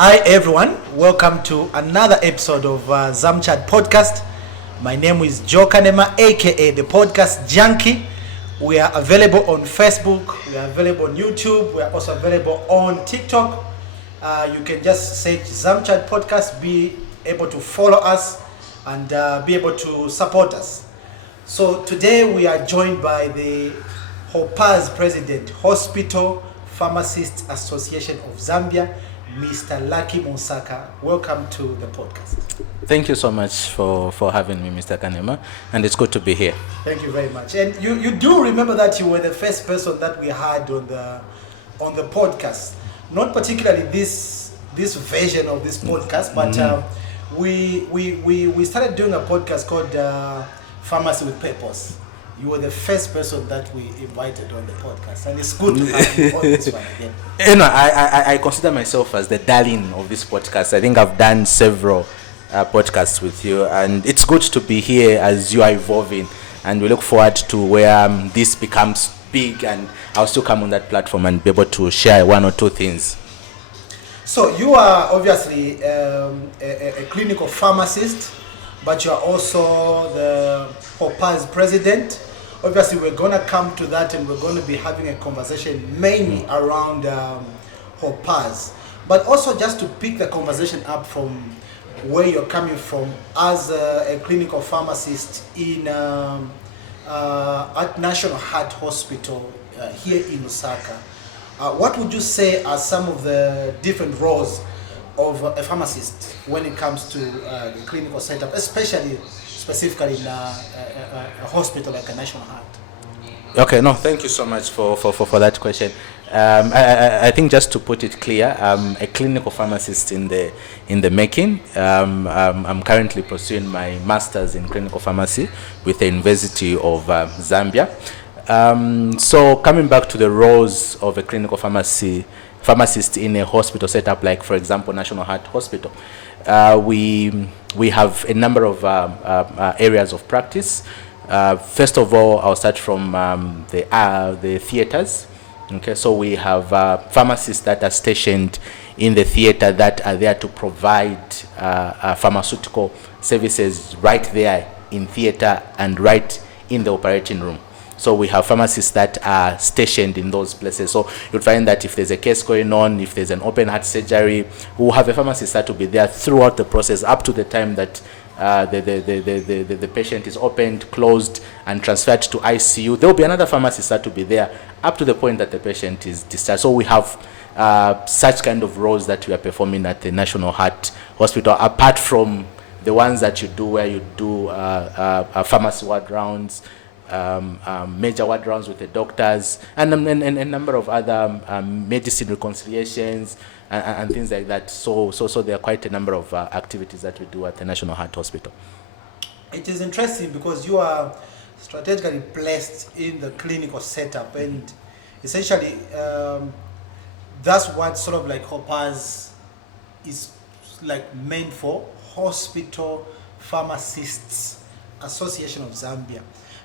Hi everyone, welcome to another episode of ZAMBIA podcast. My name is Joe Kanema, aka the Podcast Junkie. We are available on Facebook, we are available on YouTube, we are also available on TikTok. You can just search ZAMBIA podcast, be able to follow us and be able to support us. So today we are joined by the HOPAZ President, Hospital Pharmacists Association of Zambia, Mr. Lucky Monsaka. Welcome to the podcast. Thank you so much for having me, Mr. Kanema, and it's good to be here. Thank you very much. And you do remember that you were the first person that we had on the podcast. Not particularly this version of this podcast, but we started doing a podcast called Pharmacy with Purpose. You were the first person that we invited on the podcast, and it's good to have you on this one again. You know, I consider myself as the darling of this podcast. I think I've done several podcasts with you, and it's good to be here as you are evolving, and we look forward to where this becomes big, and I'll still come on that platform and be able to share one or two things. So you are obviously a clinical pharmacist, but you are also the HOPAZ President. Obviously, we're going to come to that, and we're going to be having a conversation mainly around HOPAZ. But also just to pick the conversation up from where you're coming from as a clinical pharmacist at National Heart Hospital here in Lusaka. What would you say are some of the different roles of a pharmacist when it comes to the clinical setup, specifically in a hospital like a National Heart? Okay, no, thank you so much for that question. I think just to put it clear, I'm a clinical pharmacist in the making. I'm currently pursuing my master's in clinical pharmacy with the University of Zambia. So coming back to the roles of a clinical pharmacist in a hospital setup, like for example National Heart Hospital, we have a number of areas of practice. First of all, I'll start from the theaters. Okay, so we have pharmacists that are stationed in the theater that are there to provide pharmaceutical services right there in theater and right in the operating room. So we have pharmacists that are stationed in those places. So you'll find that if there's a case going on, if there's an open heart surgery, we'll have a pharmacist that will be there throughout the process up to the time that the patient is opened, closed, and transferred to ICU. There will be another pharmacist that will be there up to the point that the patient is discharged. So we have such kind of roles that we are performing at the National Heart Hospital, apart from the ones that you do where you do pharmacy ward rounds, major ward rounds with the doctors, and a number of other medicine reconciliations and things like that. So there are quite a number of activities that we do at the National Heart Hospital. It is interesting because you are strategically placed in the clinical setup, and essentially that's what sort of like HOPAZ is like meant for, Hospital Pharmacists Association of Zambia.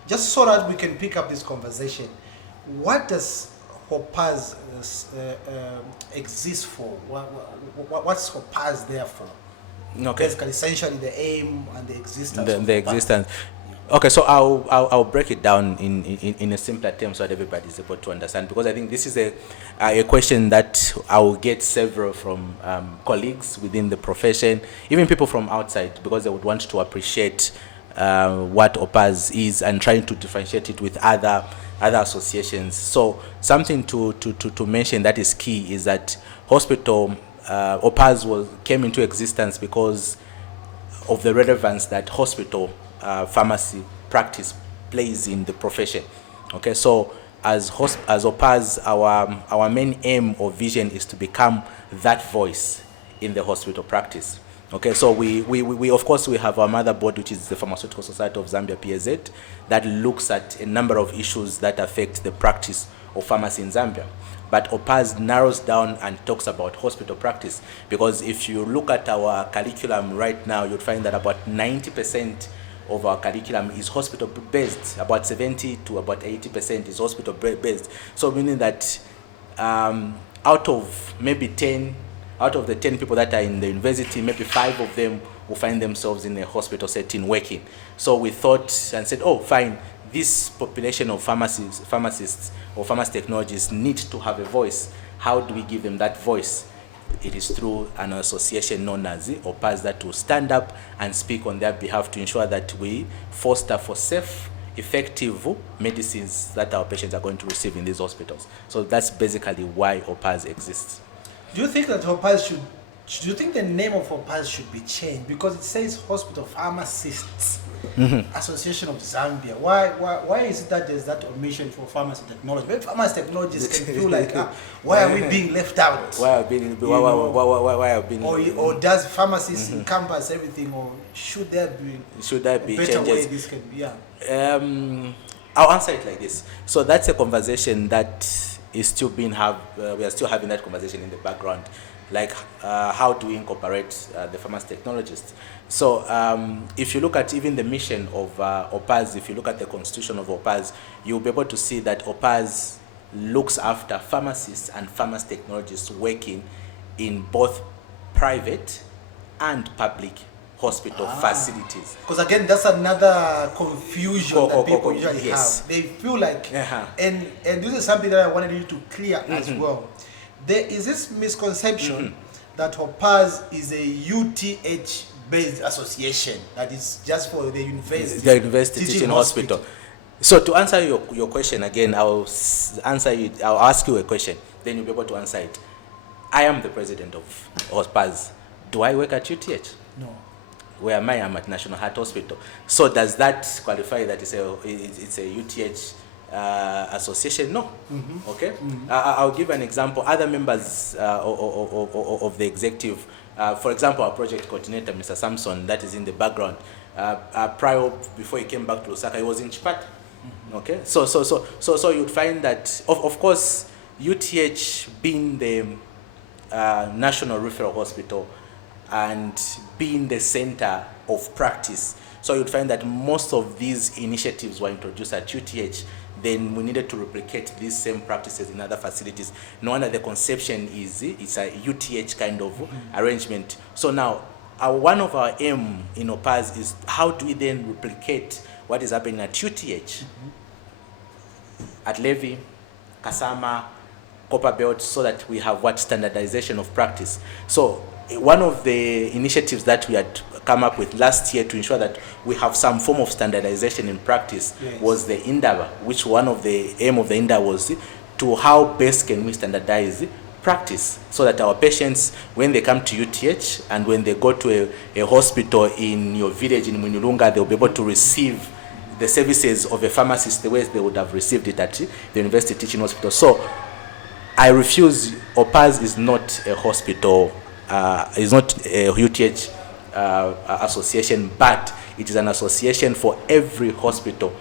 Just so that we can pick up this conversation, what does HOPAZ exist for? What's HOPAZ there for? Okay. Basically, essentially the aim and the existence. The existence. Okay, so I'll break it down in a simpler term so that everybody is able to understand, because I think this is a question that I will get several from colleagues within the profession, even people from outside, because they would want to appreciate what HOPAZ is and trying to differentiate it with other associations. So something to mention that is key is that hospital HOPAZ came into existence because of the relevance that hospital pharmacy practice plays in the profession. Okay, so as HOPAZ, our main aim or vision is to become that voice in the hospital practice. Okay, so we of course we have our mother board, which is the Pharmaceutical Society of Zambia, PHARMACISTS, that looks at a number of issues that affect the practice of pharmacy in Zambia. But HOPAZ narrows down and talks about hospital practice, because if you look at our curriculum right now, you'll find that about 90% of our curriculum is hospital based, about 70 to about 80% is hospital based. So meaning that out of maybe 10 out of the 10 people that are in the university, maybe 5 of them will find themselves in a hospital setting working. So we thought and said, oh, fine, this population of pharmacists or pharmacy technologists need to have a voice. How do we give them that voice? It is through an association known as HOPAZ that will stand up and speak on their behalf to ensure that we foster for safe, effective medicines that our patients are going to receive in these hospitals. So that's basically why HOPAZ exists. Do you think that HOPAZ do you think the name of HOPAZ should be changed? Because it says Hospital Pharmacists Association of Zambia. Why is it that there's that omission for pharmacy technology? Maybe pharmacy technologists can feel like, why are we being left out? Why are being or does pharmacists encompass everything, or should there be a better changes? way this can be? I'll answer it like this. So that's a conversation that is still being we are still having that conversation in the background. Like how do we incorporate the pharmacy technologists? So if you look at even the mission of HOPAZ, if you look at the constitution of HOPAZ, you'll be able to see that HOPAZ looks after pharmacists and pharmacy technologists working in both private and public hospital facilities. Because again, that's another confusion that people usually yes. have. They feel like, and this is something that I wanted you to clear as well. There is this misconception that HOPAZ is a UTH-based association that is just for the university. The university teaching hospital. So to answer your question again, I'll ask you a question, then you'll be able to answer it. I am the president of HOPAZ. Do I work at UTH? No. Where am I? I'm at National Heart Hospital. So does that qualify that it's a UTH association? No. Okay. I'll give an example. Other members of the executive, for example, our project coordinator, Mr. Samson, that is in the background. Prior, before he came back to Lusaka, he was in Chipata. Okay. So you'd find that, of course, UTH being the national referral hospital and being the center of practice. So you'd find that most of these initiatives were introduced at UTH. Then we needed to replicate these same practices in other facilities. No wonder the conception is it's a UTH kind of arrangement. So now, one of our aim in HOPAZ is how do we then replicate what is happening at UTH, at Levy, Kasama, Copperbelt, so that we have what standardization of practice. So one of the initiatives that we had come up with last year to ensure that we have some form of standardization in practice was the INDABA, which one of the aim of the INDABA was to how best can we standardize practice so that our patients, when they come to UTH and when they go to a hospital in your village in Munyulunga, they'll be able to receive the services of a pharmacist the way they would have received it at the university teaching hospital. So I refuse. HOPAZ is not a hospital, is not a UTH association, but it is an association for every hospital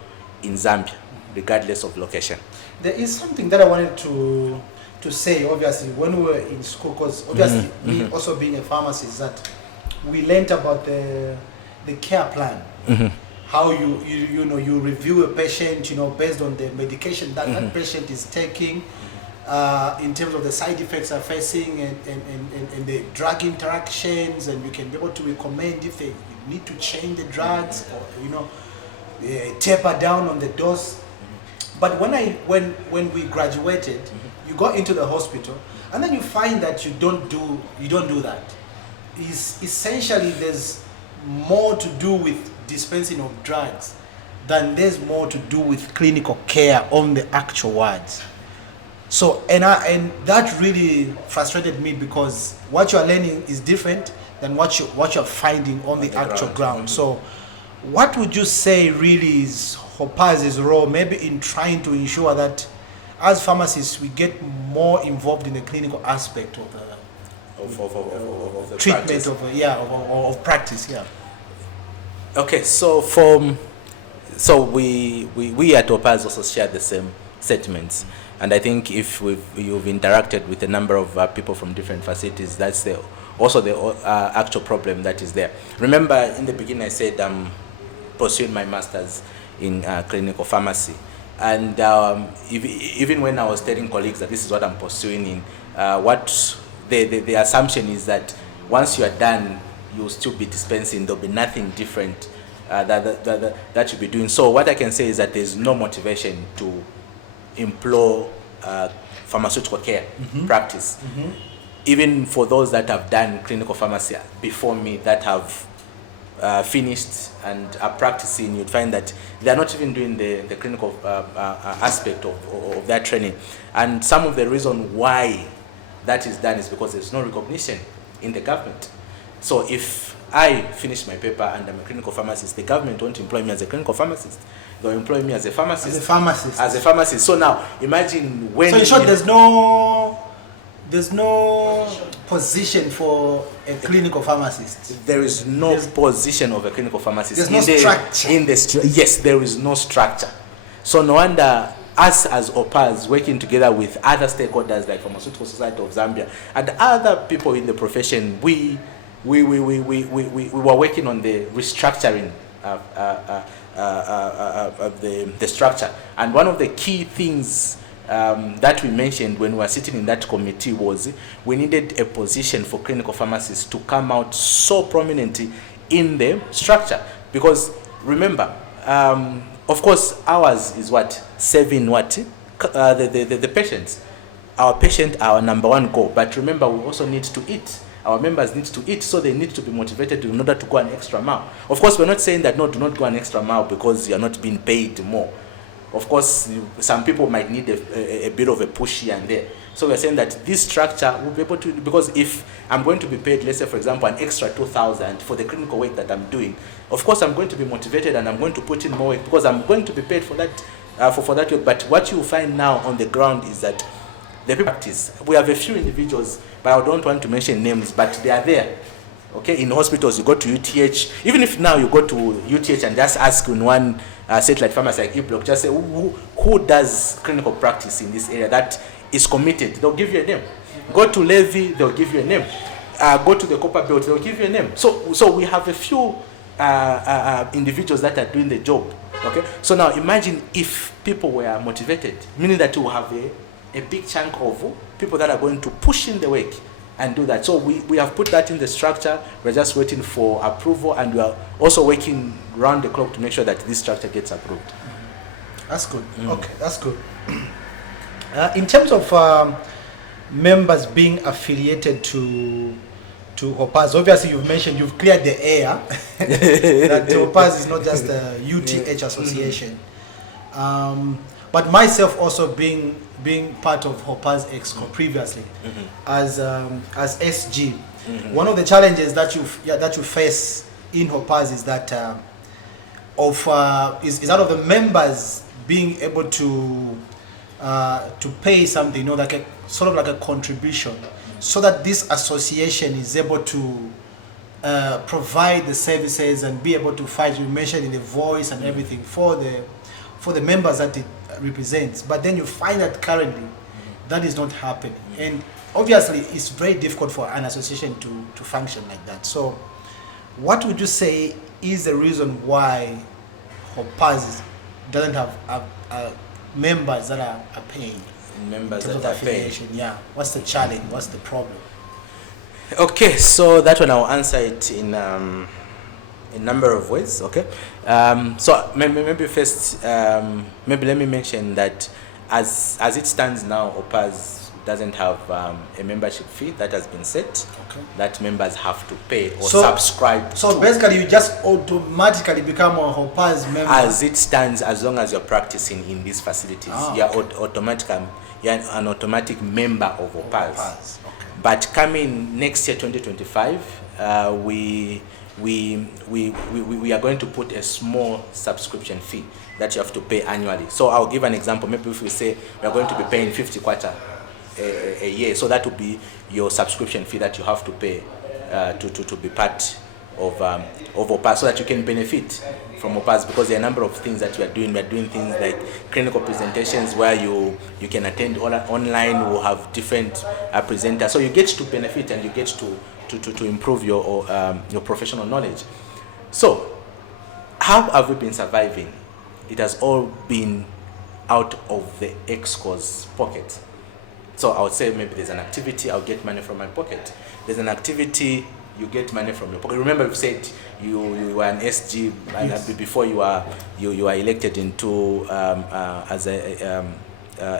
in Zambia, regardless of location. There is something that I wanted to say, obviously, when we were in school, because obviously me also being a pharmacist, that we learned about the care plan. How you review a patient, based on the medication that that patient is taking, in terms of the side effects they're facing and the drug interactions, and you can be able to recommend if they need to change the drugs or taper down on the dose. But when we graduated, you go into the hospital and then you find that you don't do that. Essentially there's more to do with dispensing of drugs than there's more to do with clinical care on the actual wards. So and that really frustrated me, because what you're learning is different than what you're finding on the actual ground. So what would you say really is HOPAZ's role, maybe in trying to ensure that as pharmacists we get more involved in the clinical aspect of the treatment practice. of practice? Okay, so we at HOPAZ also share the same sentiments, and I think if you've interacted with a number of people from different facilities, that's also the actual problem that is there. Remember, in the beginning I said I'm pursuing my master's in clinical pharmacy, and even when I was telling colleagues that this is what I'm pursuing in, the assumption is that once you are done, you'll still be dispensing. There'll be nothing different that you'll be doing. So what I can say is that there's no motivation to employ pharmaceutical care practice. Even for those that have done clinical pharmacy before me, that have finished and are practicing, you'd find that they're not even doing the clinical aspect of that training. And some of the reason why that is done is because there's no recognition in the government. So if I finish my paper and I'm a clinical pharmacist, the government won't employ me as a clinical pharmacist. They'll employ me as a pharmacist. As a pharmacist. So now, imagine when... So in short, there's no position for a clinical pharmacist. There is no position of a clinical pharmacist. There's no structure. Yes, there is no structure. So no wonder us as HOPAZ, working together with other stakeholders like Pharmaceutical Society of Zambia and other people in the profession, we were working on the restructuring of the structure. And one of the key things that we mentioned when we were sitting in that committee was we needed a position for clinical pharmacists to come out so prominently in the structure. Because remember, of course, ours is saving the patients. Our patient, our number one goal. But remember, we also need to eat. Our members need to eat, so they need to be motivated in order to go an extra mile. Of course, we're not saying that no, do not go an extra mile because you're not being paid more. Of course, some people might need a bit of a push here and there. So we're saying that this structure will be able to, because if I'm going to be paid, let's say, for example, an extra 2,000 for the clinical work that I'm doing, of course, I'm going to be motivated and I'm going to put in more work because I'm going to be paid for that, for that work. But what you find now on the ground is that the practice, we have a few individuals, but I don't want to mention names, but they are there. Okay, in hospitals, you go to UTH. Even if now you go to UTH and just ask in one satellite pharmacy like E-Block, just say, who does clinical practice in this area that is committed? They'll give you a name. Go to Levy, they'll give you a name. Go to the Copper Belt, they'll give you a name. So we have a few individuals that are doing the job. Okay, so now imagine if people were motivated, meaning that you have a big chunk of people that are going to push in the work and do that. So we have put that in the structure. We're just waiting for approval, and we are also working round the clock to make sure that this structure gets approved. That's good. Okay, that's good. In terms of members being affiliated to HOPAZ, obviously you've mentioned, you've cleared the air that HOPAZ is not just a UTH association. But myself also being part of HOPAZ Exco previously as SG, one of the challenges that you face in HOPAZ is that is out of the members being able to pay something, like a sort of like a contribution, so that this association is able to provide the services and be able to fight. You mentioned in the voice and everything for the members that it represents. But then you find that currently that is not happening, and obviously it's very difficult for an association to function like that. So what would you say is the reason why HOPAZ doesn't have members that are paying? Members that are paying. Yeah. What's the challenge? What's the problem? Okay, so that one I'll answer it in a number of ways. Okay, so maybe first, maybe let me mention that as it stands now, HOPAZ doesn't have a membership fee that has been set. Okay. That members have to pay or subscribe. So basically, you just automatically become a HOPAZ member. As it stands, as long as you're practicing in these facilities, you're you're an automatic member of HOPAZ. Okay. But coming next year, 2025, we are going to put a small subscription fee that you have to pay annually. So I'll give an example. Maybe if we say we are going to be paying 50 kwacha a year, so that will be your subscription fee that you have to pay to be part of HOPAZ, so that you can benefit from HOPAZ, because there are a number of things that we are doing. We are doing things like clinical presentations where you can attend online. We'll have different presenters, so you get to benefit and you get to improve your professional knowledge. So how have we been surviving? It has all been out of the EXCO's pocket. So I would say maybe there's an activity, I'll get money from my pocket. There's an activity, you get money from your pocket. Remember, you said you were an SG, and before you are elected into as a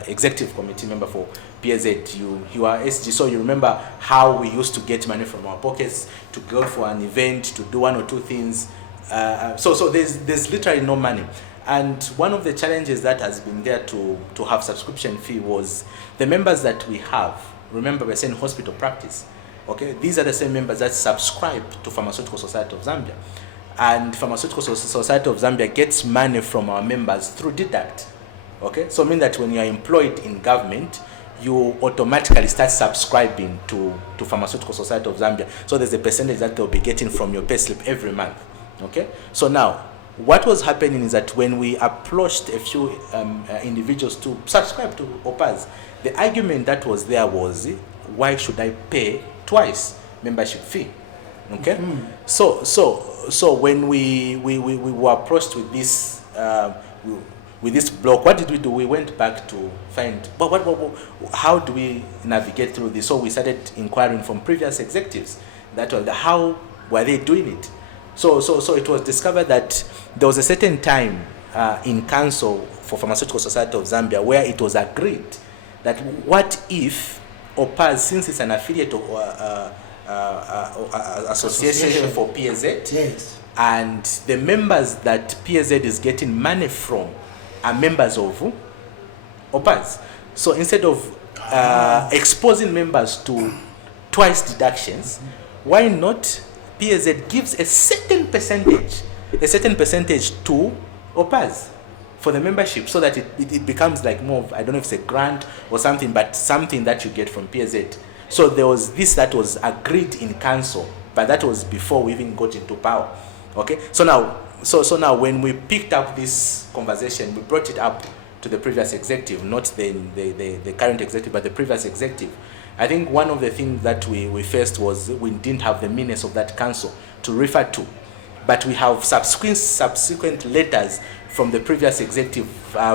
executive committee member for PHAZ. You are SG, so you remember how we used to get money from our pockets to go for an event, to do one or two things. So there's literally no money. And one of the challenges that has been there to have subscription fee was the members that we have. Remember, we're saying hospital practice. Okay, these are the same members that subscribe to Pharmaceutical Society of Zambia. And Pharmaceutical Society of Zambia gets money from our members through deduct. Okay, so mean that when you are employed in government, you automatically start subscribing to Pharmaceutical Society of Zambia. So there's a percentage that they'll be getting from your payslip every month. Okay, so now what was happening is that when we approached a few individuals to subscribe to HOPAZ, the argument that was there was, why should I pay twice membership fee? Okay, so when we were approached with this block, what did we do? We went back to find, how do we navigate through this? So we started inquiring from previous executives that how were they doing it. So it was discovered that there was a certain time in council for Pharmaceutical Society of Zambia where it was agreed that what if HOPAZ, since it's an affiliate of association for PHAZ, Yes. and the members that PHAZ is getting money from are members of HOPAZ. So instead of exposing members to twice deductions, why not PHAZ gives a certain percentage to HOPAZ for the membership, so that it becomes like more of, I don't know if it's a grant or something, but something that you get from PHAZ. So there was this that was agreed in council, but that was before we even got into power. Okay, so now when we picked up this conversation, we brought it up to the previous executive, not the current executive, but the previous executive. I think one of the things that we faced was we didn't have the minutes of that council to refer to, but we have subsequent letters from the previous executive,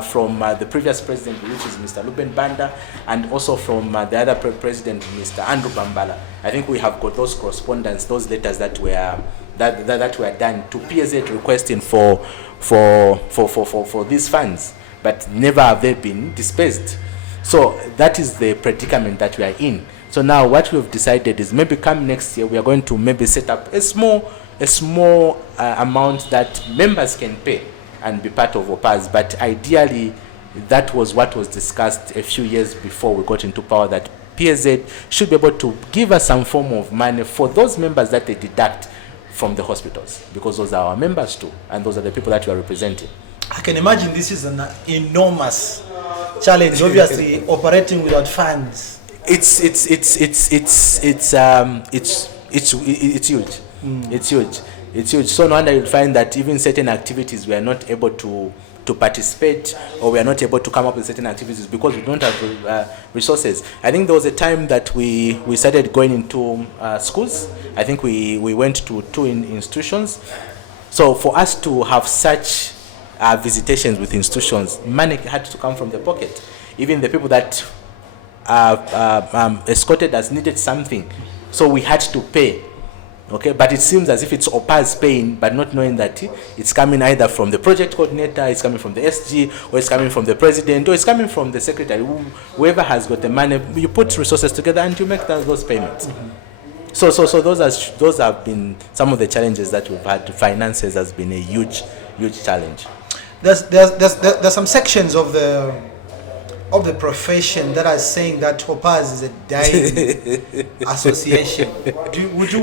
from the previous president, which is Mr. Ruben Banda, and also from the other president, Mr. Andrew Bambala. I think we have got those correspondence, those letters that were done to PHAZ requesting for these funds, but never have they been dispersed. So that is the predicament that we are in. So now what we've decided is maybe come next year we are going to maybe set up a small amount that members can pay and be part of HOPAZ. But ideally, that was what was discussed a few years before we got into power, that PHAZ should be able to give us some form of money for those members that they deduct from the hospitals, because those are our members too, and those are the people that we are representing. I can imagine this is an enormous challenge, obviously, operating without funds. It's huge. It's huge. So no wonder you'll find that even certain activities we are not able to participate, or we are not able to come up with certain activities because we don't have resources. I think there was a time that we started going into schools. I think we went to 2 institutions. So for us to have such visitations with institutions, money had to come from the pocket. Even the people that escorted us needed something, so we had to pay. Okay, but it seems as if it's HOPAZ paying, but not knowing that it's coming either from the project coordinator, it's coming from the SG, or it's coming from the president, or it's coming from the secretary. Whoever has got the money, you put resources together and you make those payments. Mm-hmm. So those have been some of the challenges that we've had. Finances has been a huge challenge. There's some sections of the profession that are saying that HOPAZ is a dying association. Would you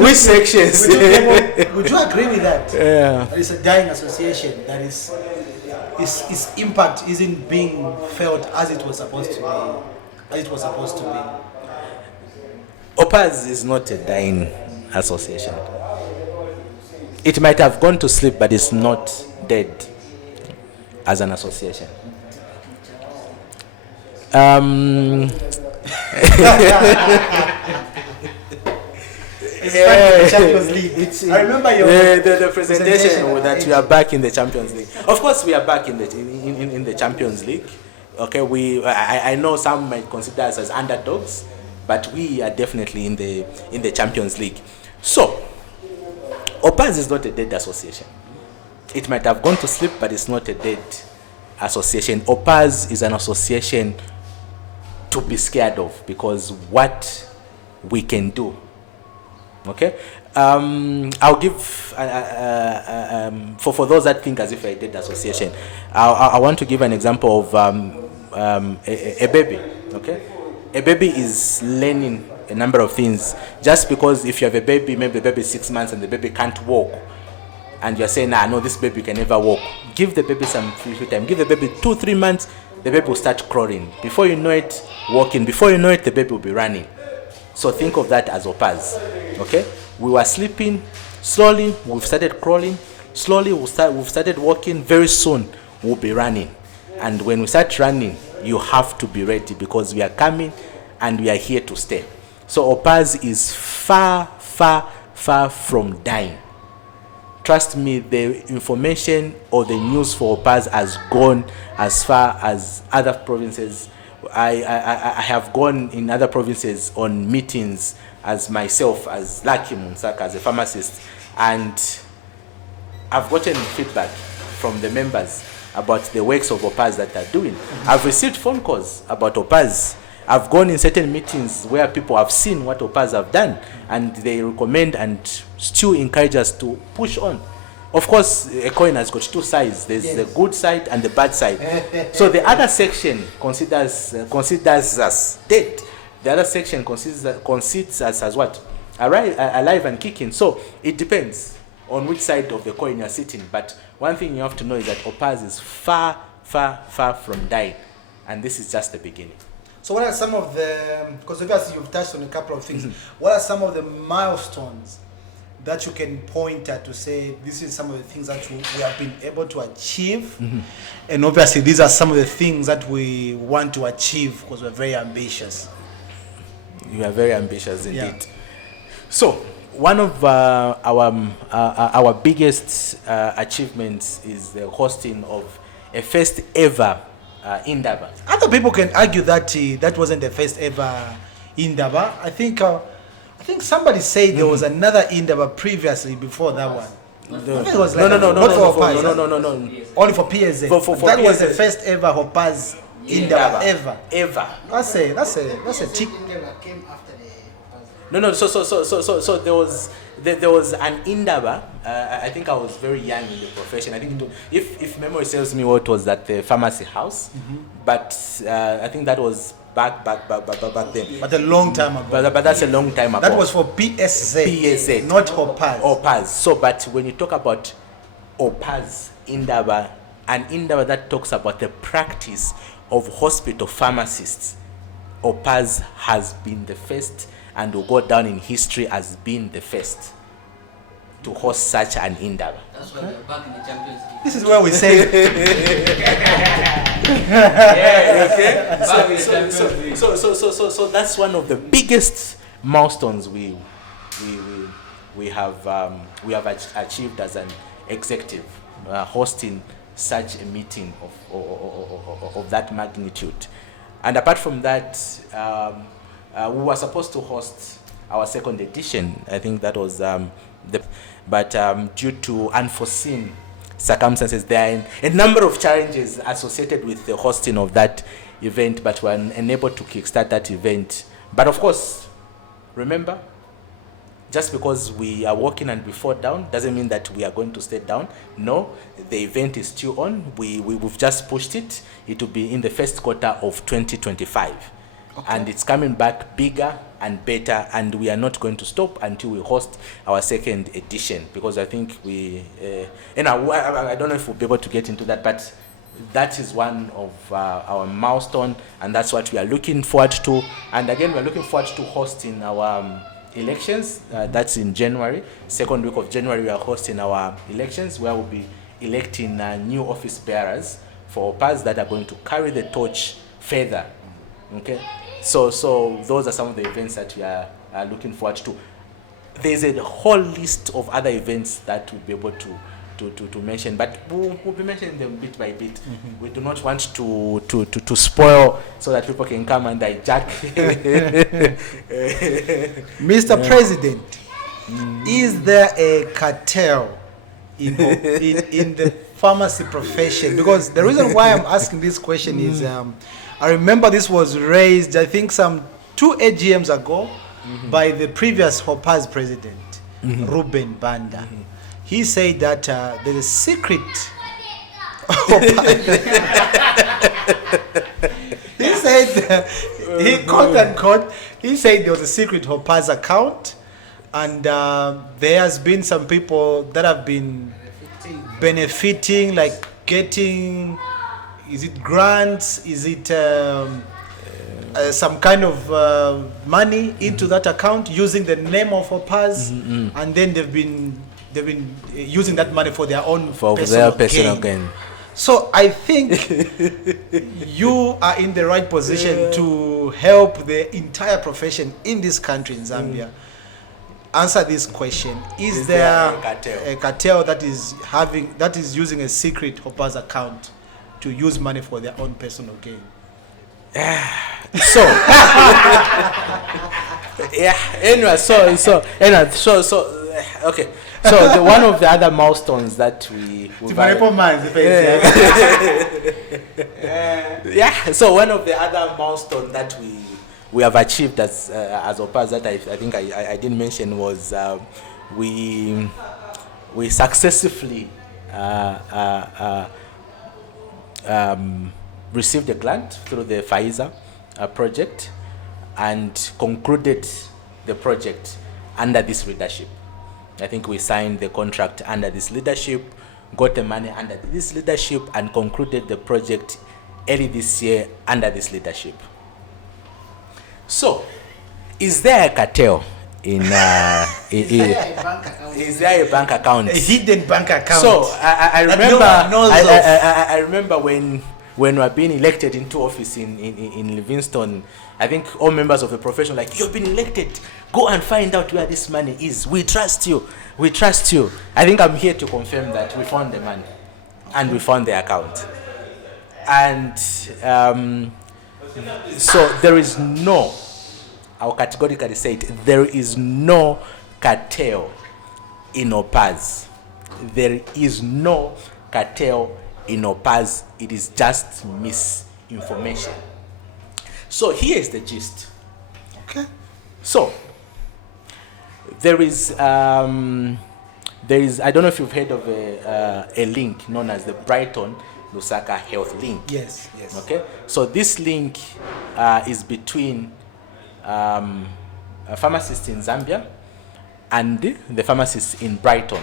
which sections? Would you agree with that? Yeah. That it's a dying association, that is its impact isn't being felt as it was supposed to be. HOPAZ is not a dying association. It might have gone to sleep, but it's not dead as an association. The Champions League. I remember your the presentation that we are back in the Champions League. Of course, we are back in the the Champions League. Okay, I know some might consider us as underdogs, but we are definitely in the Champions League. So, HOPAZ is not a dead association. It might have gone to sleep, but it's not a dead association. HOPAZ is an association to be scared of, because what we can do. Okay, I'll give for those that think as if I did association. I want to give an example of a baby. Okay, a baby is learning a number of things. Just because if you have a baby, maybe the baby is 6 months and the baby can't walk, and you're saying, no, this baby can never walk. Give the baby some free time. Give the baby 2-3 months, the baby will start crawling. Before you know it, walking. Before you know it, the baby will be running. So think of that as HOPAZ. Okay? We were sleeping. Slowly, we've started crawling. Slowly, we've started walking. Very soon, we'll be running. And when we start running, you have to be ready, because we are coming and we are here to stay. So HOPAZ is far, far, far from dying. Trust me, the information or the news for HOPAZ has gone as far as other provinces. I have gone in other provinces on meetings as myself, as Lucky Munsaka, as a pharmacist, and I've gotten feedback from the members about the works of HOPAZ that they're doing. I've received phone calls about HOPAZ. I've gone in certain meetings where people have seen what HOPAZ have done, and they recommend and still encourage us to push on. Of course, a coin has got two sides. There's the good side and the bad side. So the other section considers us dead. The other section considers us as what? Alive and kicking. So it depends on which side of the coin you're sitting. But one thing you have to know is that HOPAZ is far, far, far from dying. And this is just the beginning. So what are some of the, because obviously you've touched on a couple of things, what are some of the milestones that you can point at to say this is some of the things that we have been able to achieve? And obviously these are some of the things that we want to achieve because we're very ambitious. You are very ambitious indeed. Yeah. So one of our biggest achievements is the hosting of a first ever Indaba. Other people can argue that that wasn't the first ever Indaba. I think somebody said there was another Indaba previously before that one. No, I think it was no, like no, no. Only for PSA. That was the first ever HOPAZ Indaba ever. That's a tick. No. So there was an Indaba. I think I was very young in the profession. I think if memory serves me, what was at the pharmacy house, but I think that was back then. But a long time ago. But that's a long time ago. That was for PSA, not HOPAZ. HOPAZ. So, but when you talk about HOPAZ Indaba, an Indaba that talks about the practice of hospital pharmacists, HOPAZ has been the first and will go down in history as being the first to host such an Indaba. That's why they're back in the Champions League. This is where we say So that's one of the biggest milestones we have achieved as an executive, hosting such a meeting of that magnitude. And apart from that, we were supposed to host our second edition. I think that was but due to unforeseen circumstances, there are a number of challenges associated with the hosting of that event, but we were unable to kickstart that event. But of course, remember, just because we are walking and we fall down doesn't mean that we are going to stay down. No, the event is still on. We've just pushed it. It will be in the first quarter of 2025. Okay. And it's coming back bigger and better, and we are not going to stop until we host our second edition, because I think I don't know if we'll be able to get into that, but that is one of our milestone, and that's what we are looking forward to. And again, we are looking forward to hosting our elections. That's in January. Second week of January, we are hosting our elections, where we'll be electing new office bearers for HOPAZ that are going to carry the torch further. Okay. So those are some of the events that we are looking forward to. There's a whole list of other events that we'll be able to to mention, but we'll be mentioning them bit by bit. We do not want to spoil so that people can come and hijack. Mr. President, is there a cartel in the pharmacy profession? Because the reason why I'm asking this question is I remember this was raised, I think, some 2 AGMs ago by the previous HOPAZ president, Ruben Banda. He said that there's a secret. He said, he quote unquote, he said there was a secret HOPAZ account, and there has been some people that have been benefiting, like getting, is it grants, is it some kind of money into that account using the name of HOPAZ, and then they've been using that money for their own personal gain. So I think you are in the right position to help the entire profession in this country, in Zambia. Answer this question: Is there a cartel that is using a secret HOPAZ account to use money for their own personal gain? So okay. So one of the other milestones that so one of the other milestones that we have achieved as HOPAZ that I think I didn't mention was we successfully received a grant through the PHARMACISTS project and concluded the project under this leadership. I think we signed the contract under this leadership, got the money under this leadership, and concluded the project early this year under this leadership. So, is there a cartel in is there a bank account? A hidden bank account. So I remember I remember when we were being elected into office in Livingston. I think all members of the profession like, you've been elected, go and find out where this money is. We trust you. We trust you. I think I'm here to confirm that we found the money and we found the account. And so there is no, I'll categorically say it, there is no cartel in HOPAZ. There is no cartel in HOPAZ. It is just misinformation. So here is the gist. Okay. So there is I don't know if you've heard of a link known as the Brighton Lusaka Health Link. Yes. Okay. So this link is between pharmacists in Zambia and the pharmacists in Brighton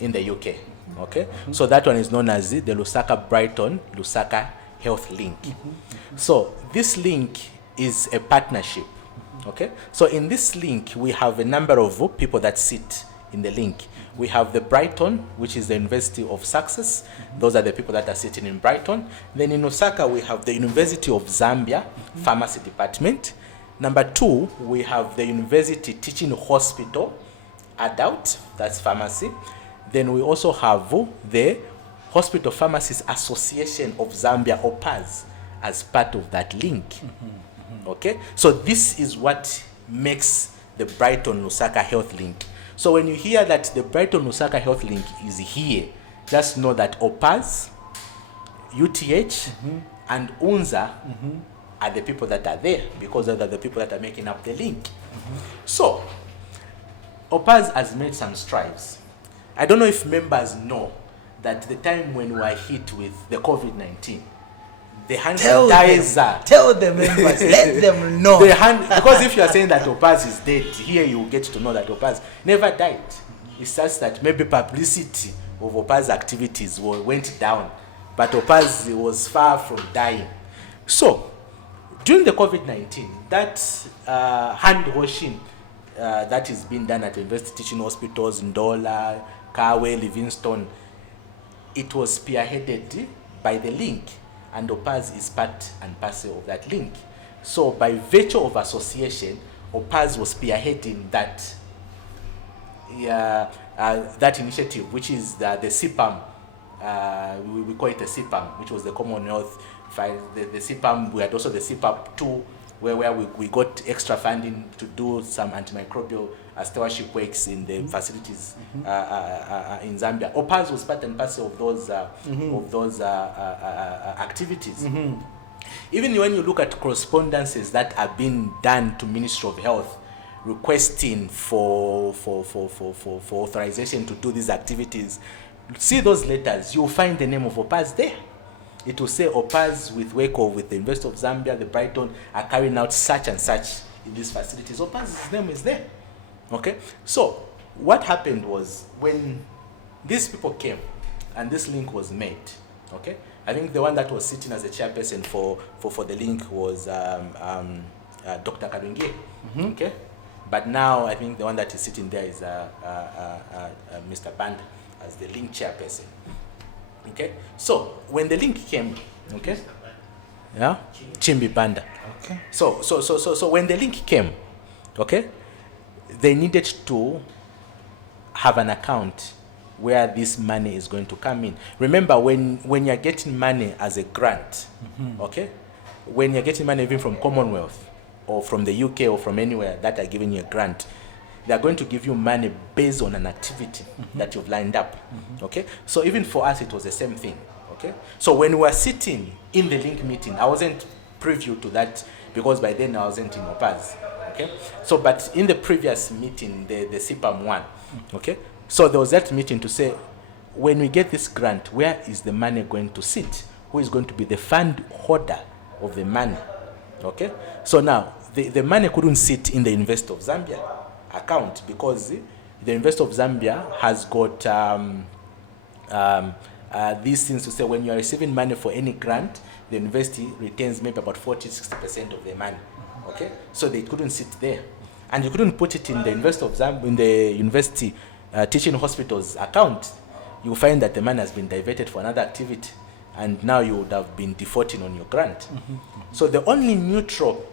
in the UK. Okay. So that one is known as the Lusaka Brighton Lusaka Health Link. So this link is a partnership. Okay. So in this link we have a number of people that sit in the link. We have the Brighton, which is the University of Success. Those are the people that are sitting in Brighton. Then in Lusaka we have the University of Zambia Pharmacy Department. Number 2, we have the University Teaching Hospital Adult, that's pharmacy. Then we also have the Hospital Pharmacists Association of Zambia, HOPAZ, as part of that link. Okay, so this is what makes the Brighton Lusaka Health Link. So when you hear that the Brighton Lusaka Health Link is here, just know that HOPAZ, UTH, and UNZA are the people that are there, because those are the people that are making up the link. So HOPAZ has made some strides. I don't know if members know that the time when we were hit with the COVID-19, the hand sanitizer. Tell the members, let them know. Because if you are saying that HOPAZ is dead, here you will get to know that HOPAZ never died. It's just that maybe publicity of HOPAZ activities went down, but HOPAZ was far from dying. So during the COVID-19, that hand washing that is being done at university teaching hospitals, Ndola, Kawe, Livingston, it was spearheaded by the link, and HOPAZ is part and parcel of that link. So by virtue of association, HOPAZ was spearheading that that initiative, which is the CPAM, we call it the CPAM, which was the Commonwealth. The CPAM, we had also the CPAP 2, where we got extra funding to do some antimicrobial stewardship works in the facilities in Zambia. HOPAZ was part and parcel of those activities. Even when you look at correspondences that are being done to Ministry of Health requesting for authorization to do these activities, see those letters, you'll find the name of HOPAZ there. It will say HOPAZ with WACO, with the University of Zambia, the Brighton, are carrying out such and such in these facilities. HOPAZ's name is there. Okay? So, what happened was, when these people came and this link was made, okay? I think the one that was sitting as a chairperson for the link was Dr. Kadungie, okay? But now I think the one that is sitting there is Mr. Banda as the link chairperson. Okay, so when the link came, okay, yeah, Chimbi Banda. Okay. So when the link came, okay, they needed to have an account where this money is going to come in. Remember, when you're getting money as a grant, okay, when you're getting money even from Commonwealth or from the UK or from anywhere that are giving you a grant, they are going to give you money based on an activity that you've lined up. Okay? So even for us, it was the same thing. Okay? So when we were sitting in the link meeting, I wasn't privy to that because by then I wasn't in HOPAZ. Okay? So, but in the previous meeting, the CPAM one, okay? So there was that meeting to say, when we get this grant, where is the money going to sit? Who is going to be the fund holder of the money? Okay? So now, the money couldn't sit in the University of Zambia account because the University of Zambia has got these things to say, when you are receiving money for any grant, the university retains maybe about 40-60% of the money. Okay, so they couldn't sit there, and you couldn't put it in the University of Zambia, in the university teaching hospitals account. You find that the money has been diverted for another activity, and now you would have been defaulting on your grant. So the only neutral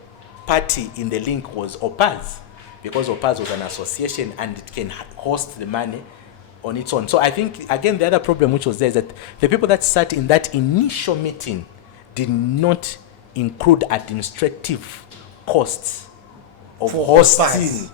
party in the link was HOPAZ, because HOPAZ was an association and it can host the money on its own. So I think, again, the other problem which was there is that the people that sat in that initial meeting did not include administrative costs of For hosting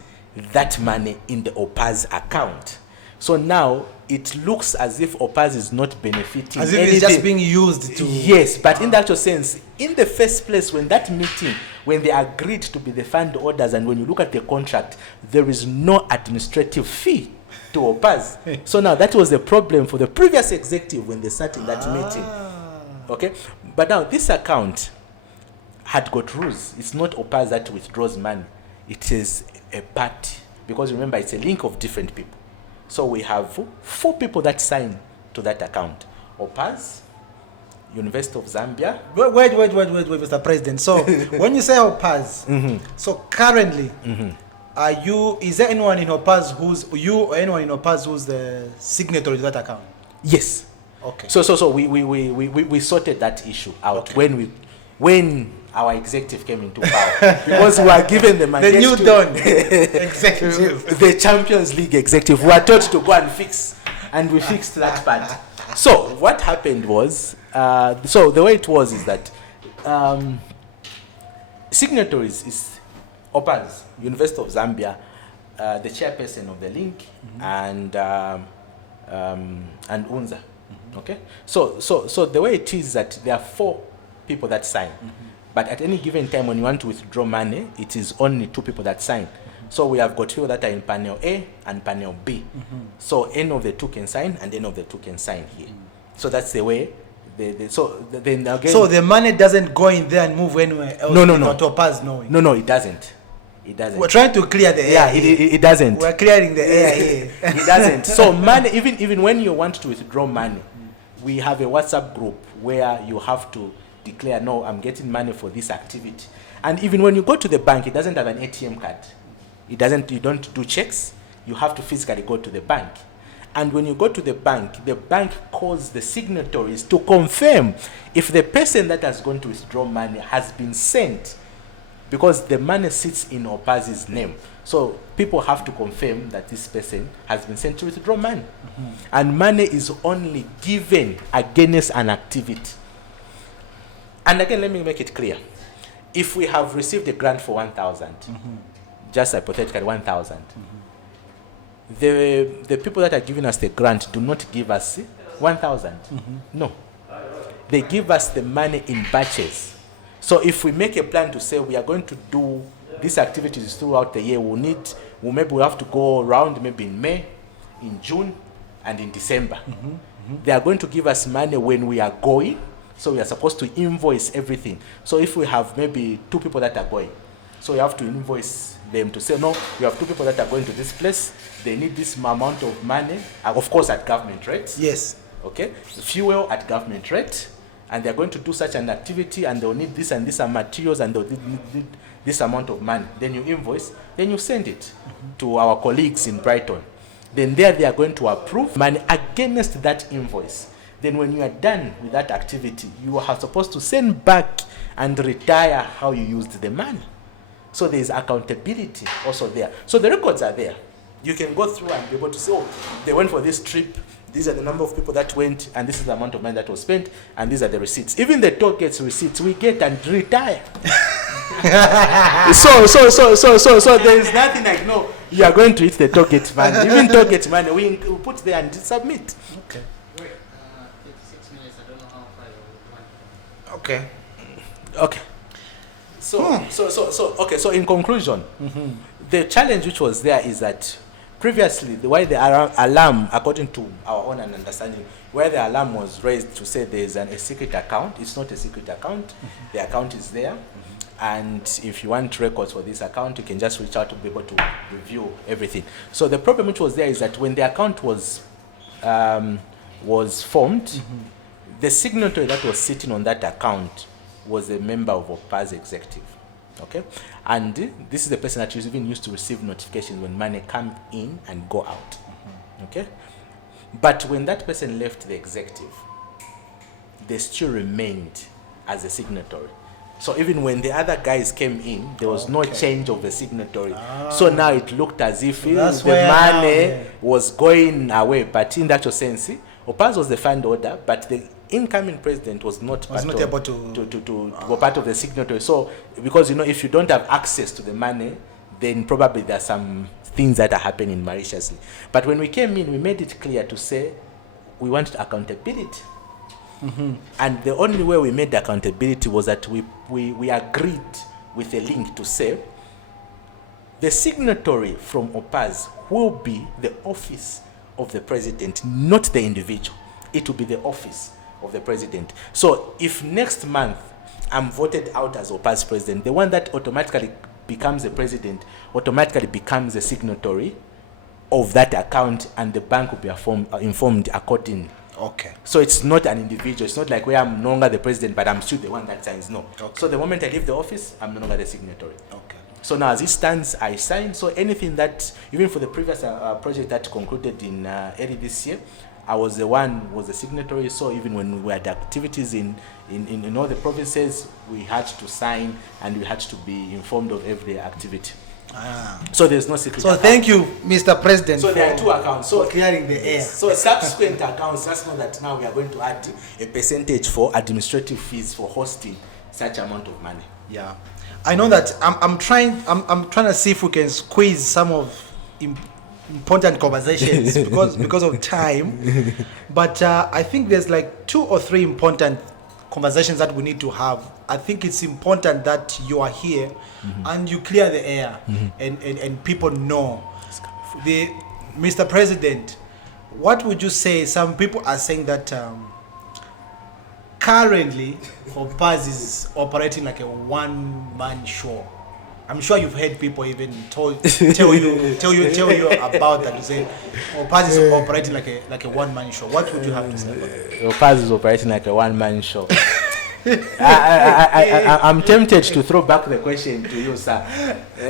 that money in the HOPAZ account. So now it looks as if HOPAZ is not benefiting. As if it's just being used to... Yes, but in the actual sense, in the first place, when that meeting, when they agreed to be the fund orders, and when you look at the contract, there is no administrative fee to HOPAZ. So now that was the problem for the previous executive when they sat in that meeting. Okay? But now this account had got rules. It's not HOPAZ that withdraws money. It is a party. Because remember, it's a link of different people. So we have 4 people that sign to that account. HOPAZ, University of Zambia. Wait, Mr. President. So when you say HOPAZ, so currently, is there anyone in HOPAZ who's the signatory to that account? Yes. Okay. So we sorted that issue out when our executive came into power, because we were given the mandate. The new dawn executive, the Champions League executive. We were told to go and fix, and we fixed that part. So what happened was, so the way it was is that signatories is HOPAZ, University of Zambia, the chairperson of the link, and UNZA. Okay. So the way it is that there are 4 people that sign. But at any given time, when you want to withdraw money, it is only 2 people that sign. So we have got people that are in panel A and panel B. So any of the 2 can sign, and any of the 2 can sign here. So that's the way. Then again. So the money doesn't go in there and move anywhere else. No. HOPAZ knowing. No, it doesn't. It doesn't. We're trying to clear the air. Yeah, it doesn't. We're clearing the air here. It doesn't. So money, even when you want to withdraw money, we have a WhatsApp group where you have to declare, no, I'm getting money for this activity. And even when you go to the bank, it doesn't have an ATM card. You don't do checks. You have to physically go to the bank. And when you go to the bank calls the signatories to confirm if the person that has gone to withdraw money has been sent because the money sits in HOPAZ's name. So people have to confirm that this person has been sent to withdraw money. And money is only given against an activity. And again, let me make it clear. If we have received a grant for 1,000, just hypothetically 1,000, the people that are giving us the grant do not give us 1,000. No. They give us the money in batches. So if we make a plan to say we are going to do these activities throughout the year, maybe we have to go around maybe in May, in June, and in December. They are going to give us money when we are going. So we are supposed to invoice everything. So if we have maybe 2 people that are going, so we have to invoice them to say, no, we have 2 people that are going to this place. They need this amount of money, of course at government rates. Yes. Okay. Fuel at government rate. And they're going to do such an activity, and they'll need this and this materials, and they'll need this amount of money. Then you invoice, then you send it to our colleagues in Brighton. Then there they are going to approve money against that invoice. Then when you are done with that activity, you are supposed to send back and retire how you used the money. So there is accountability also there. So the records are there. You can go through and be able to say, oh, they went for this trip, these are the number of people that went, and this is the amount of money that was spent, and these are the receipts. Even the toll gates receipts we get and retire. So there is nothing like, no, you are going to eat the toll gate money. Even toll gate money, we put there and submit. Okay. 56 minutes, I don't know how far you want. Okay. Okay. So in conclusion, the challenge which was there is that previously, why the alarm, according to our own understanding, where the alarm was raised to say there is a secret account, it's not a secret account. The account is there. And if you want records for this account, you can just reach out to be able to review everything. So the problem which was there is that when the account was formed, the signatory that was sitting on that account was a member of HOPAZ executive. Okay, and this is the person that is even used to receive notifications when money come in and go out. Okay, but when that person left the executive, they still remained as a signatory. So even when the other guys came in, there was no change of the signatory. So now it looked as if the money was going away. But in that sense, HOPAZ was the fund order, but the incoming president was not able to go part of the signatory. So because if you don't have access to the money, then probably there are some things that are happening maliciously. But when we came in, we made it clear to say we wanted accountability. And the only way we made the accountability was that we agreed with a link to say the signatory from HOPAZ will be the office of the president, not the individual. It will be the office of the president. So if next month I'm voted out as HOPAZ president, the one that automatically becomes the president automatically becomes a signatory of that account, and the bank will be informed accordingly. Okay. So it's not an individual. It's not like where I'm no longer the president, but I'm still the one that signs. No. Okay. So the moment I leave the office, I'm no longer the signatory. Okay. So now as it stands, I sign. So anything that, even for the previous project that concluded in early this year, I was the one who was the signatory. So even when we had activities in all the provinces, we had to sign and we had to be informed of every activity. So there's no secret. So thank you, Mr. President. So there are 2 accounts. So clearing the air. So subsequent accounts, just know that now we are going to add a percentage for administrative fees for hosting such amount of money. Yeah, I know that. I'm trying to see if we can squeeze some of important conversations because of time. But I think there's like 2 or 3 important conversations that we need to have. I think it's important that you are here and you clear the air and people know. Mr. President, what would you say? Some people are saying that currently HOPAZ is operating like a one-man show. I'm sure you've heard people even tell you about that. You say HOPAZ is operating like a one-man show. What would you have to say about that? HOPAZ is operating like a one-man show. I'm tempted to throw back the question to you, sir.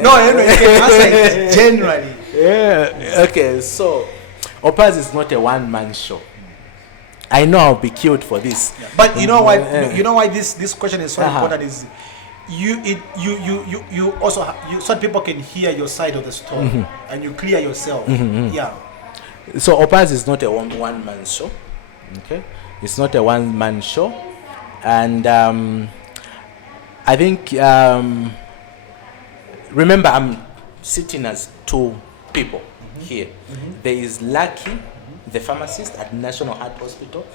No, you can answer it generally. Yeah. Okay, so HOPAZ is not a one-man show. I know I'll be killed for this. Yeah. But you know why this question is so important is you also so that people can hear your side of the story and you clear yourself. Yeah. So HOPAZ is not a one-man show. Okay, it's not a one-man show, and I think remember I'm sitting as two people here. There is Lucky, the pharmacist at National Heart Hospital,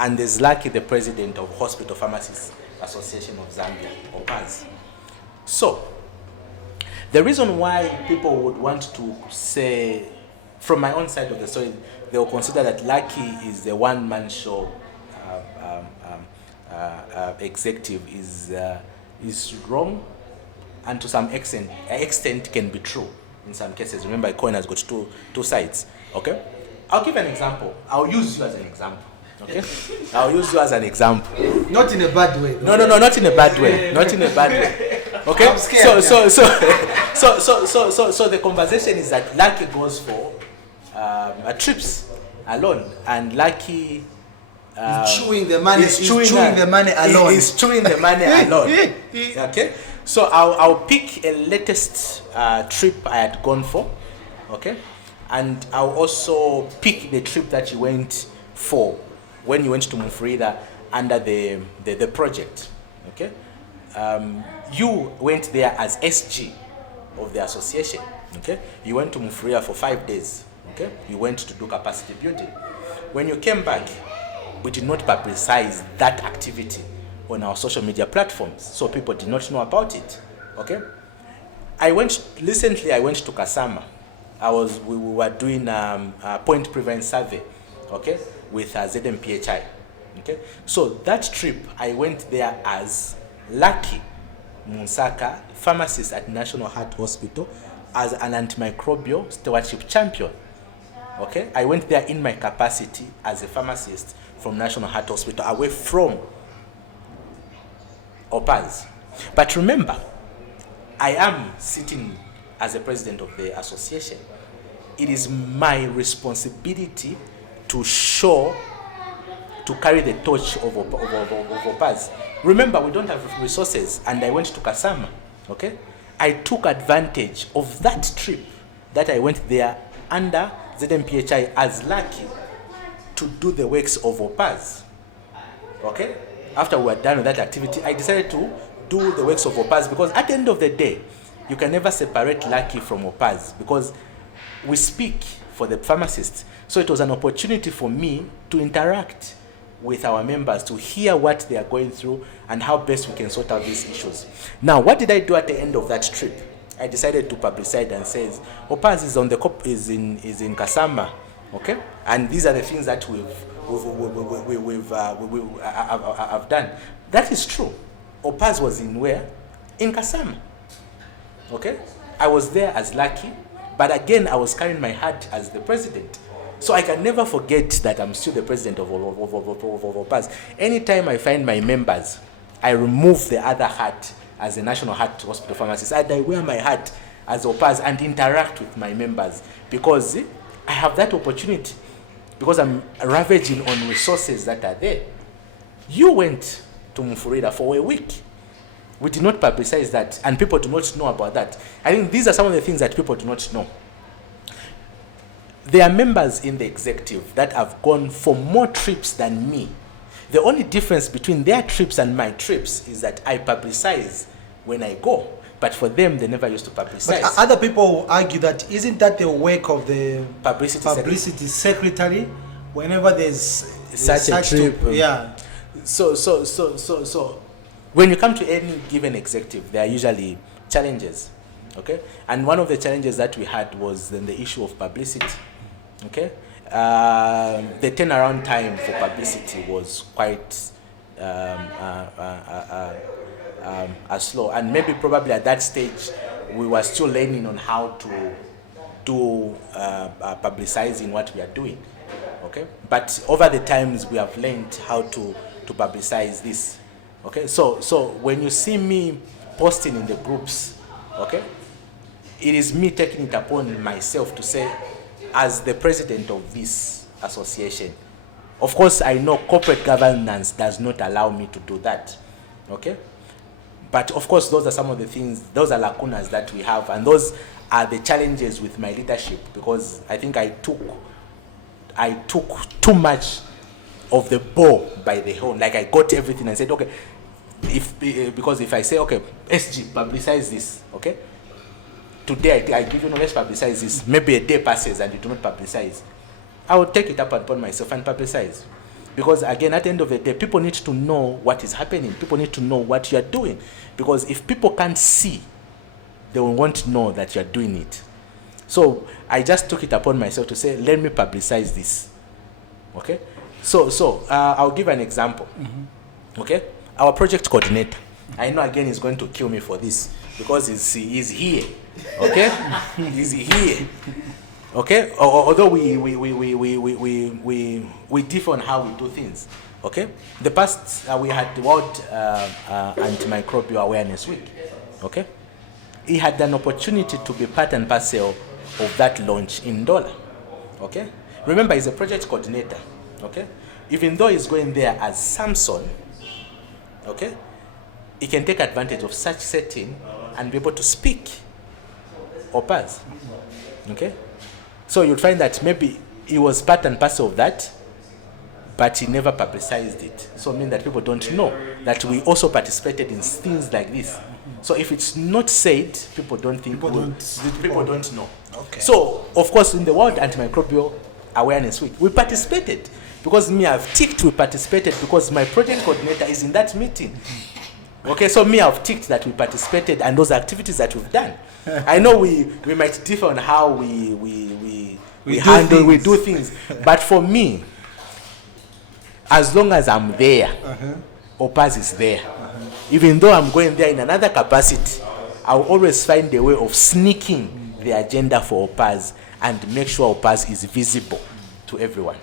and there's Lucky, the president of Hospital Pharmacists Association of Zambia, HOPAZ. So the reason why people would want to say, from my own side of the story, they will consider that Lucky is the one-man show executive is wrong, and to some extent can be true in some cases. Remember, a coin has got two sides. Okay, I'll give an example. I'll use you as an example. Okay, I'll use you as an example. Not in a bad way. No, not in a bad way. Not in a bad way. Okay. I'm scared. So the conversation is that Lucky goes for trips alone, and Lucky chewing the money. He's chewing the money alone. He's chewing the money alone. Okay. So I'll pick a latest trip I had gone for. Okay, and I'll also pick the trip that you went for when you went to Mufrida under the project. Okay, you went there as SG of the association. Okay, you went to Mufrida for 5 days. Okay, you went to do capacity building. When you came back, we did not publicize that activity on our social media platforms, so people did not know about it. Okay, recently I went to Kasama. We were doing a point prevalence survey, okay, with ZAMBIA. Okay, so that trip I went there as Lucky Munsaka, pharmacist at National Heart Hospital, as an antimicrobial stewardship champion. Okay, I went there in my capacity as a pharmacist from National Heart Hospital, away from HOPAZ. But remember, I am sitting as a president of the association. It is my responsibility to carry the torch of HOPAZ. Remember, we don't have resources, and I went to Kasama. Okay, I took advantage of that trip that I went there under ZAMBIA as Lucky to do the works of HOPAZ. Okay, after we were done with that activity, I decided to do the works of HOPAZ, because at the end of the day, you can never separate Lucky from HOPAZ, because we speak for the pharmacists. So it was an opportunity for me to interact with our members, to hear what they are going through and how best we can sort out these issues. Now, what did I do at the end of that trip? I decided to publicize and says HOPAZ is in Kasama, okay, and these are the things that I've done. That is true. HOPAZ was in where? In Kasama. Okay, I was there as Lucky, but again I was carrying my hat as the president. So I can never forget that I'm still the president of HOPAZ. Anytime I find my members, I remove the other hat as a National Heart Hospital pharmacist, and I wear my hat as HOPAZ and interact with my members, because I have that opportunity, because I'm ravaging on resources that are there. You went to Mufurida for a week. We did not publicize that, and people do not know about that. I think these are some of the things that people do not know. There are members in the executive that have gone for more trips than me. The only difference between their trips and my trips is that I publicize when I go, but for them, they never used to publicize. But other people will argue that isn't that the work of the publicity secretary whenever there's such a trip? Yeah. So when you come to any given executive, there are usually challenges, okay? And one of the challenges that we had was then the issue of publicity, okay? The turnaround time for publicity was quite slow, and maybe probably at that stage we were still learning on how to do publicizing what we are doing, okay? But over the times we have learned how to publicize this, okay? So when you see me posting in the groups, okay, it is me taking it upon myself to say, as the president of this association, of course I know corporate governance does not allow me to do that, okay? But of course, those are some of the things, those are lacunas that we have, and those are the challenges with my leadership, because I think I took too much of the bull by the horn. Like I got everything and said, okay, because if I say, okay, SG, publicize this, okay? Today I give you, no, let's publicize this. Maybe a day passes and you do not publicize. I will take it up upon myself and publicize. Because again, at the end of the day, people need to know what is happening. People need to know what you are doing. Because if people can't see, they will want to know that you are doing it. So I just took it upon myself to say, let me publicize this. Okay? So I'll give an example. Okay? Our project coordinator, I know again he's going to kill me for this because he's here. Okay? He's here. Okay? Although we differ on how we do things. Okay? The past we had the World Antimicrobial Awareness Week. Okay? He had an opportunity to be part and parcel of that launch in Ndola. Okay? Remember, he's a project coordinator. Okay? Even though he's going there as Samson, okay, he can take advantage of such setting and be able to speak HOPAZ. Okay? So you'll find that maybe he was part and parcel of that, but he never publicized it. So mean that people don't know that we also participated in things like this. So if it's not said, people don't think, people don't know. Okay. So of course in the World Antimicrobial Awareness Week, we participated. Because I've ticked we participated because my project coordinator is in that meeting. Okay, so I've ticked that we participated and those activities that we've done. I know we might differ on how we do things. But for me, as long as I'm there, HOPAZ is there. Even though I'm going there in another capacity, I'll always find a way of sneaking the agenda for HOPAZ and make sure HOPAZ is visible to everyone.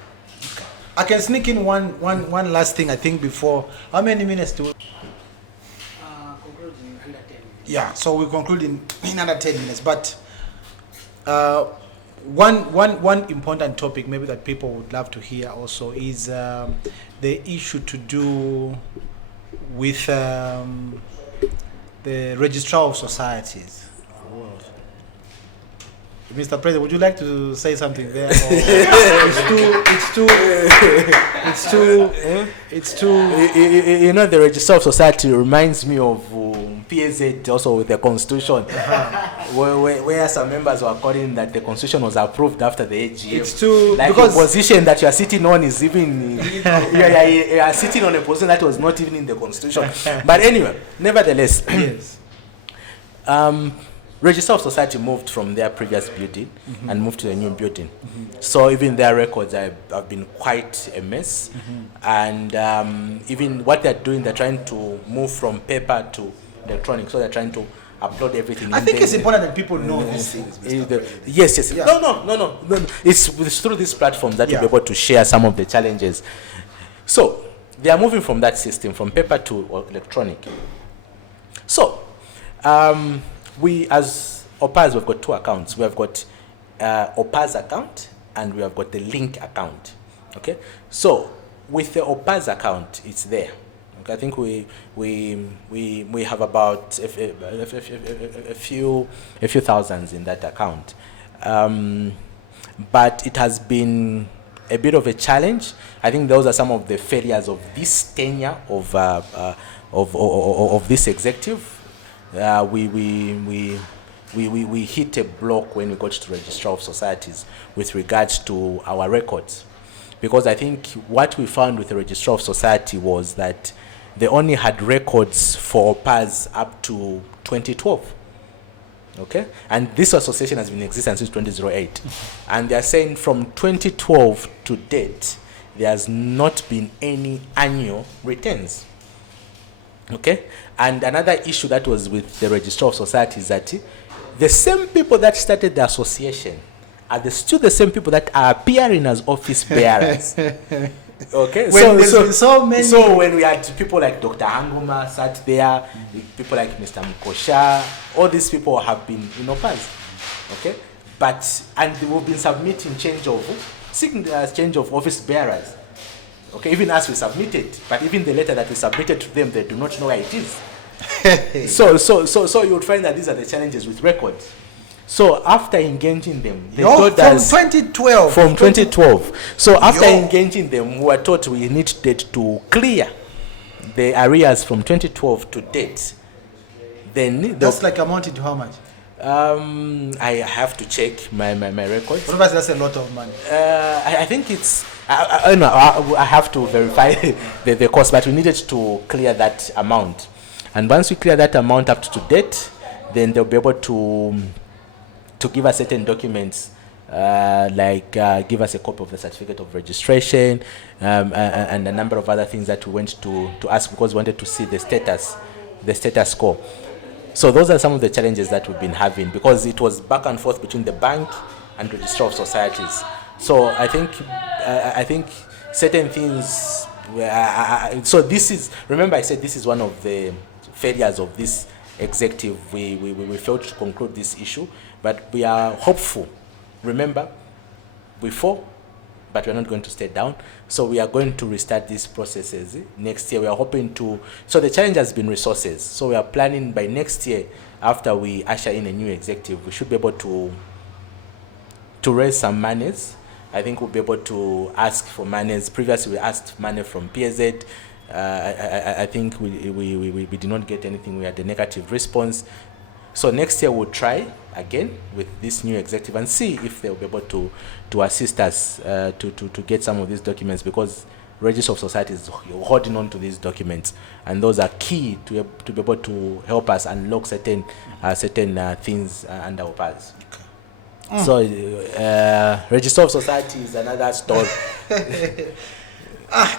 I can sneak in one last thing, I think, before. How many minutes do we? Conclude in under 10 minutes. Yeah, so we conclude in under 10 minutes. But one important topic maybe that people would love to hear also is the issue to do with the Registrar of Societies. Mr. President, would you like to say something there? It's too. You know, the Registrar of Society reminds me of PHARMACISTS also with the Constitution, where some members were calling that the Constitution was approved after the AGM. It's too, like because the position that you are sitting on is even you are sitting on a position that was not even in the Constitution. But anyway, nevertheless, yes. Registrar of Society moved from their previous building and moved to the new building. So even their records have been quite a mess. And even what they're doing, they're trying to move from paper to electronic. So they're trying to upload everything. I think it's important that people know these things. Yes. Yeah. No. It's through these platforms that you'll be able to share some of the challenges. So they are moving from that system, from paper to electronic. So we as HOPAZ, we've got two accounts. We have got HOPAZ account and we have got the link account. Okay, so with the HOPAZ account, it's there. Okay, I think we have about a few thousands in that account, but it has been a bit of a challenge. I think those are some of the failures of this tenure of this executive. We hit a block when we got to Registrar of Societies with regards to our records, because I think what we found with the Registrar of Society was that they only had records for HOPAZ up to 2012. Okay, and this association has been in existence since 2008, and they are saying from 2012 to date there has not been any annual returns. Okay, and another issue that was with the Registrar of Society is that the same people that started the association are still the same people that are appearing as office bearers. Okay, so when we had people like Dr. Hanguma sat there, people like Mr. Mkosha, all these people have been in HOPAZ. Okay, and we've been submitting change of office bearers. Okay, even as we submitted, but even the letter that we submitted to them, they do not know where it is. So you would find that these are the challenges with records. So after engaging them, they Yo, told from us 2012. from 2012. So after Yo. engaging them, we were taught we needed to clear the arrears from 2012 to date. Then That's like amounted to how much? I have to check my records. What about that's a lot of money? I think it's I know I have to verify the cost, but we needed to clear that amount. And once we clear that amount up to date, then they'll be able to give us certain documents, like give us a copy of the certificate of registration, and a number of other things that we went to ask because we wanted to see the status quo. So those are some of the challenges that we've been having because it was back and forth between the bank and registrar of societies. So I think certain things. So this is, remember I said this is one of the failures of this executive. We failed to conclude this issue, but we are hopeful. Remember, we fall, but we're not going to stay down. So we are going to restart these processes next year. We are hoping to. So the challenge has been resources. So we are planning by next year, after we usher in a new executive, we should be able to raise some monies. I think we'll be able to ask for monies. Previously, we asked money from PHARMACISTS. I think we did not get anything. We had a negative response. So next year we'll try again with this new executive and see if they'll be able to assist us to get some of these documents, because Register of Societies is holding on to these documents, and those are key to be able to help us unlock certain things under HOPAZ. So Register of Society is another story.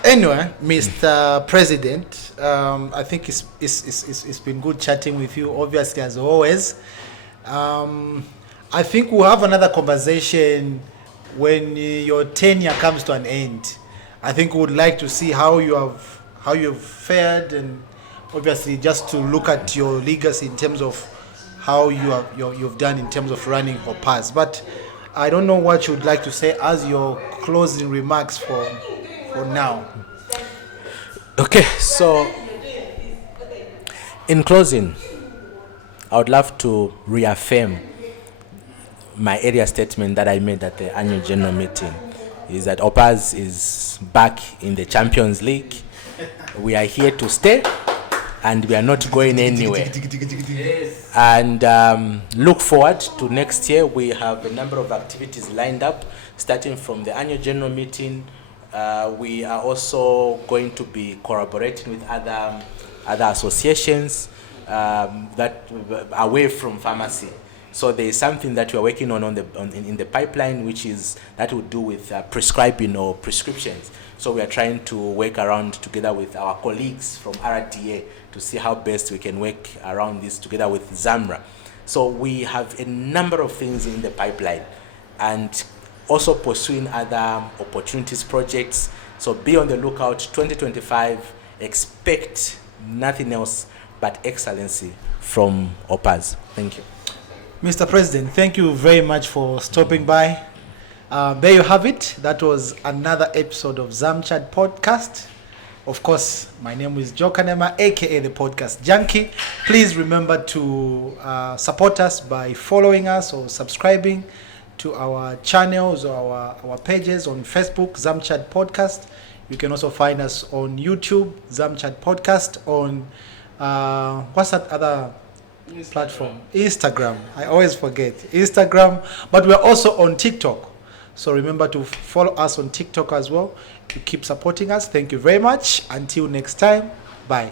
Anyway, Mr. President, I think it's been good chatting with you, obviously, as always. I think we'll have another conversation when your tenure comes to an end. I think we would like to see how you've fared, and obviously just to look at your legacy in terms of how you've done in terms of running HOPAZ. But I don't know what you'd like to say as your closing remarks for now. Okay, so in closing, I would love to reaffirm my earlier statement that I made at the annual general meeting, is that HOPAZ is back in the Champions League. We are here to stay, and we are not going anywhere. Yes. And look forward to next year. We have a number of activities lined up, starting from the annual general meeting. We are also going to be collaborating with other associations that away from pharmacy. So there is something that we are working on in the pipeline, which is that will do with prescribing or prescriptions. So we are trying to work around together with our colleagues from RDA to see how best we can work around this together with ZAMBIA. So we have a number of things in the pipeline, and also pursuing other opportunities, projects. So be on the lookout. 2025, expect nothing else but excellency from HOPAZ. Thank you. Mr. President, thank you very much for stopping by. There you have it. That was another episode of ZAMCHAD podcast. Of course, my name is Joe Kanema, aka the Podcast Junkie. Please remember to support us by following us or subscribing to our channels or our pages on Facebook, ZAMCHAD Podcast. You can also find us on YouTube, ZAMCHAD Podcast, on what's that other platform? Instagram. I always forget. Instagram. But we're also on TikTok. So remember to follow us on TikTok as well. To keep supporting us. Thank you very much. Until next time. Bye.